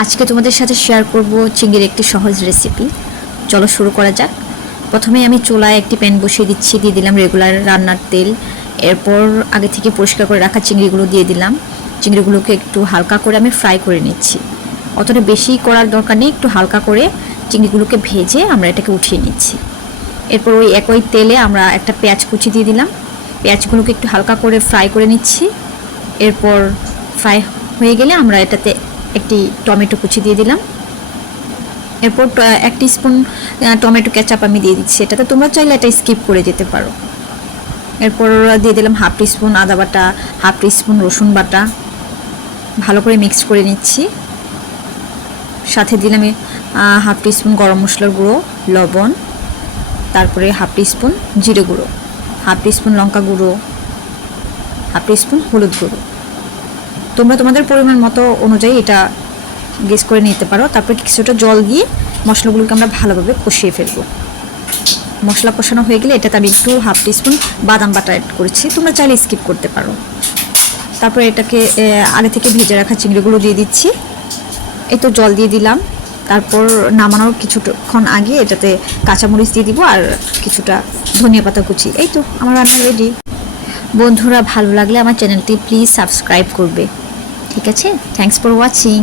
আজকে তোমাদের সাথে শেয়ার করব চিংড়ির একটি সহজ রেসিপি। চলো শুরু করা যাক। প্রথমে আমি চুলায় একটি প্যান বসিয়ে দিচ্ছি, দিয়ে দিলাম রেগুলার রান্নার তেল। এরপর আগে থেকে পরিষ্কার করে রাখা চিংড়িগুলো দিয়ে দিলাম। চিংড়িগুলোকে একটু হালকা করে আমি ফ্রাই করে নিচ্ছি, অতটা বেশি করার দরকার নেই, একটু হালকা করে চিংড়িগুলোকে ভেজে আমরা এটাকে উঠিয়ে নিচ্ছি। এরপর ওই একই তেলে আমরা একটা পেঁয়াজ কুচি দিয়ে দিলাম, পেঁয়াজগুলোকে একটু হালকা করে ফ্রাই করে নিচ্ছি। এরপর ফ্রাই হয়ে গেলে আমরা এটাতে একটি টমেটো কুচি দিয়ে দিলাম। এরপর 1 টিস্পুন টমেটো কেচাপ আমি দিয়ে দিচ্ছি, এটাতে তোমরা চাইলে এটা স্কিপ করে যেতে পারো। এরপর দিয়ে দিলাম 1/2 টিস্পুন আদা বাটা, 1/2 টিস্পুন রসুন বাটা, ভালো করে মিক্স করে নিচ্ছি। সাথে দিলাম 1/2 টিস্পুন গরম মশলার গুঁড়ো, লবণ, তারপরে 1/2 টিস্পুন জিরে গুঁড়ো, 1/2 টিস্পুন লঙ্কা গুঁড়ো, 1/2 টিস্পুন হলুদ গুঁড়ো। তোমরা তোমাদের পরিমাণ মতো অনুযায়ী এটা গেস করে নিতে পারো। তারপরে কিছুটা জল দিয়ে মশলাগুলোকে আমরা ভালোভাবে কষিয়ে ফেলবো। মশলা কষানো হয়ে গেলে এটাতে আমি একটু 1/2 টিস্পুন বাদাম বাটা অ্যাড করেছি, তোমরা চাইলে স্কিপ করতে পারো। তারপরে এটাকে আগে থেকে ভেজে রাখা চিংড়িগুলো দিয়ে দিচ্ছি। এই তো জল দিয়ে দিলাম। তারপর নামানোর কিছুক্ষণ আগে এটাতে কাঁচামরিচ দিয়ে দিব আর কিছুটা ধনিয়া পাতা কুচি। এই তো আমার রান্না রেডি। বন্ধুরা, ভালো লাগলে আমার চ্যানেলটি প্লিজ সাবস্ক্রাইব করবে। ঠিক আছে, থ্যাঙ্কস ফর ওয়াচিং।